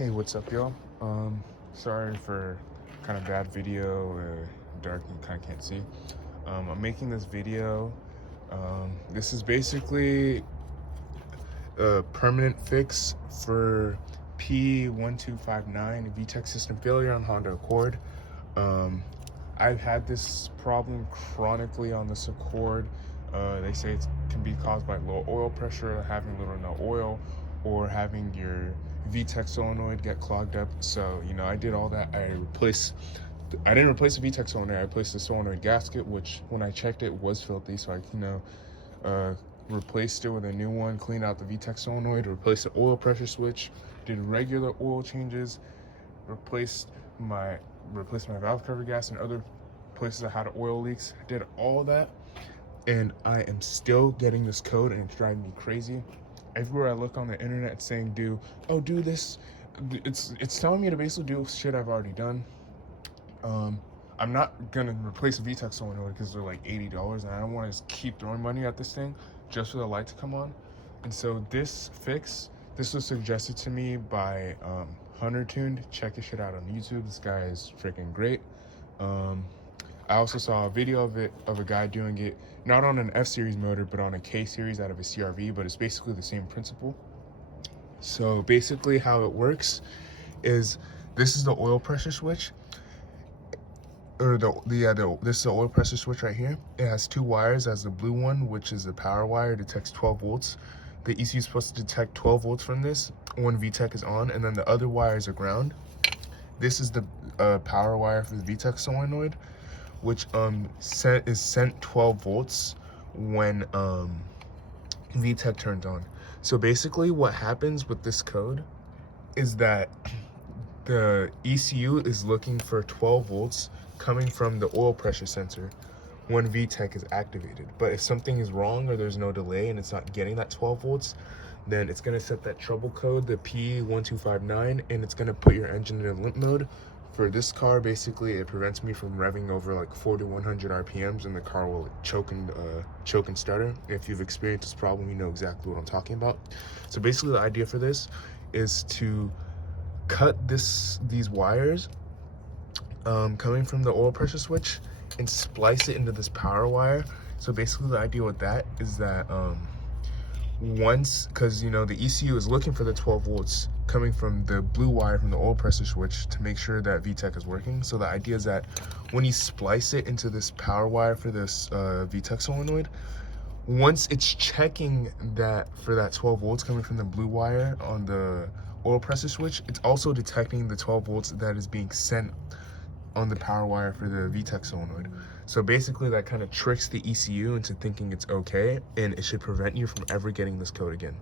Hey, what's up, y'all? Sorry for kind of bad video, dark, you kind of can't see. I'm making this video. This is basically a permanent fix for P1259 VTEC System Failure on Honda Accord. I've had this problem chronically on this Accord. They say it can be caused by low oil pressure, having little or no oil, or having your VTEC solenoid get clogged up. So, I did all that. I didn't replace the VTEC solenoid. I replaced the solenoid gasket, which when I checked it was filthy. So I, replaced it with a new one, cleaned out the VTEC solenoid, replaced the oil pressure switch, did regular oil changes, replaced my valve cover gas and other places I had oil leaks. Did all that, and I am still getting this code, and it's driving me crazy. Everywhere I look on the internet, it's saying do this. It's telling me to basically do shit I've already done. I'm not gonna replace a VTEC solenoid because they're like $80, and I don't want to just keep throwing money at this thing just for the light to come on. And so this was suggested to me by HunterTuned. Check his shit out on YouTube. This guy is freaking great. I also saw a video of a guy doing it, not on an F-Series motor, but on a K-Series out of a CRV, but it's basically the same principle. So basically how it works is this is the oil pressure switch, or this is the oil pressure switch right here. It has two wires. As the blue one, which is the power wire, detects 12 volts. The ECU is supposed to detect 12 volts from this when VTEC is on, and then the other wire is a ground. This is the power wire for the VTEC solenoid, which is sent 12 volts when VTEC turns on. So basically what happens with this code is that the ECU is looking for 12 volts coming from the oil pressure sensor when VTEC is activated. But if something is wrong or there's no delay and it's not getting that 12 volts, then it's gonna set that trouble code, the P1259, and it's gonna put your engine in limp mode. For this car, basically, it prevents me from revving over like 4,100 RPMs, and the car will choke and stutter. If you've experienced this problem, you know exactly what I'm talking about. So basically, the idea for this is to cut these wires coming from the oil pressure switch and splice it into this power wire. So basically, the idea with that is that because the ECU is looking for the 12 volts coming from the blue wire from the oil pressure switch to make sure that VTEC is working. So the idea is that when you splice it into this power wire for this VTEC solenoid, once it's checking that for that 12 volts coming from the blue wire on the oil pressure switch, it's also detecting the 12 volts that is being sent on the power wire for the VTEC solenoid. So basically that kind of tricks the ECU into thinking it's okay, and it should prevent you from ever getting this code again.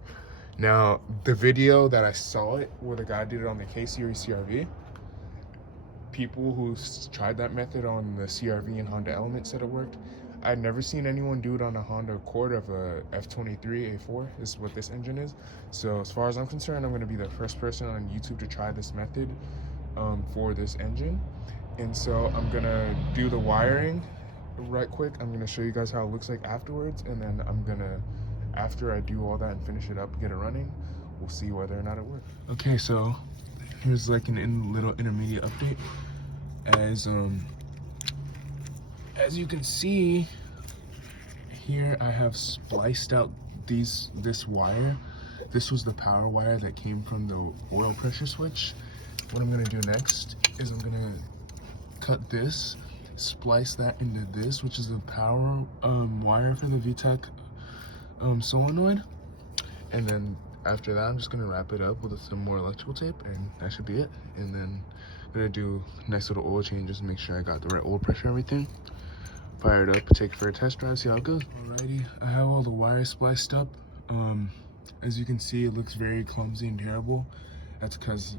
Now, the video that I saw it, where the guy did it on the K-Series CRV, people who tried that method on the CRV and Honda Element said it worked. I'd never seen anyone do it on a Honda Accord of a F23 A4. This is what this engine is. So as far as I'm concerned, I'm gonna be the first person on YouTube to try this method for this engine. And so I'm gonna do the wiring right quick. I'm gonna show you guys how it looks like afterwards, and then after I do all that and finish it up, get it running, we'll see whether or not it works. Okay, so here's like little intermediate update. As you can see here, I have spliced out this wire. This was the power wire that came from the oil pressure switch. What I'm gonna do next is I'm gonna cut this, splice that into this, which is the power wire for the VTEC solenoid, and then after that I'm just gonna wrap it up with some more electrical tape, and that should be it. And then I'm gonna do nice little oil changes, make sure I got the right oil pressure, everything. Fire it up, take it for a test drive, see how it goes. Alrighty, I have all the wires spliced up. As you can see, it looks very clumsy and terrible. That's because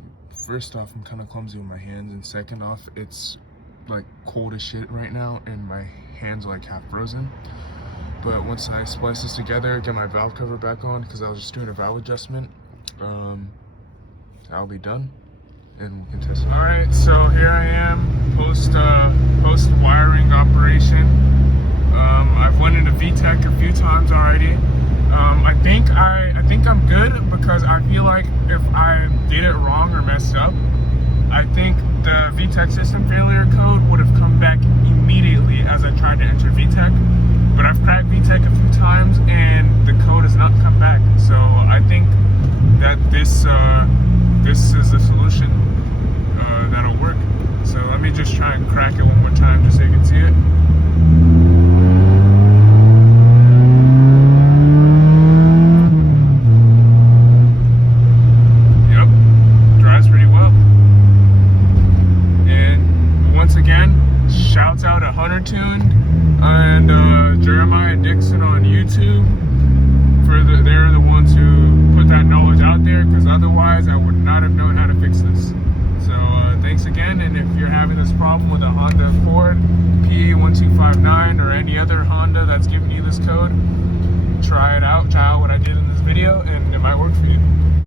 first off, I'm kind of clumsy with my hands, and second off, it's like cold as shit right now and my hands are like half frozen. But once I splice this together, get my valve cover back on, because I was just doing a valve adjustment, I'll be done and we can test it. All right, so here I am post wiring operation. I've went into VTEC a few times already. I think I'm good, because I feel like if I did it wrong or never messed up. I think the VTEC system failure code would have come back immediately as I tried to enter VTEC, but I've cracked VTEC a few times and the code has not come back. So I think that this is the solution that'll work. So let me just try and crack it one more time just so you can see it. Shouts out to HunterTuned and Jeremiah Dickson on YouTube they're the ones who put that knowledge out there, because otherwise I would not have known how to fix this. So thanks again, and if you're having this problem with a Honda Accord P1259 or any other Honda that's giving you this code, try it out, try out what I did in this video, and it might work for you.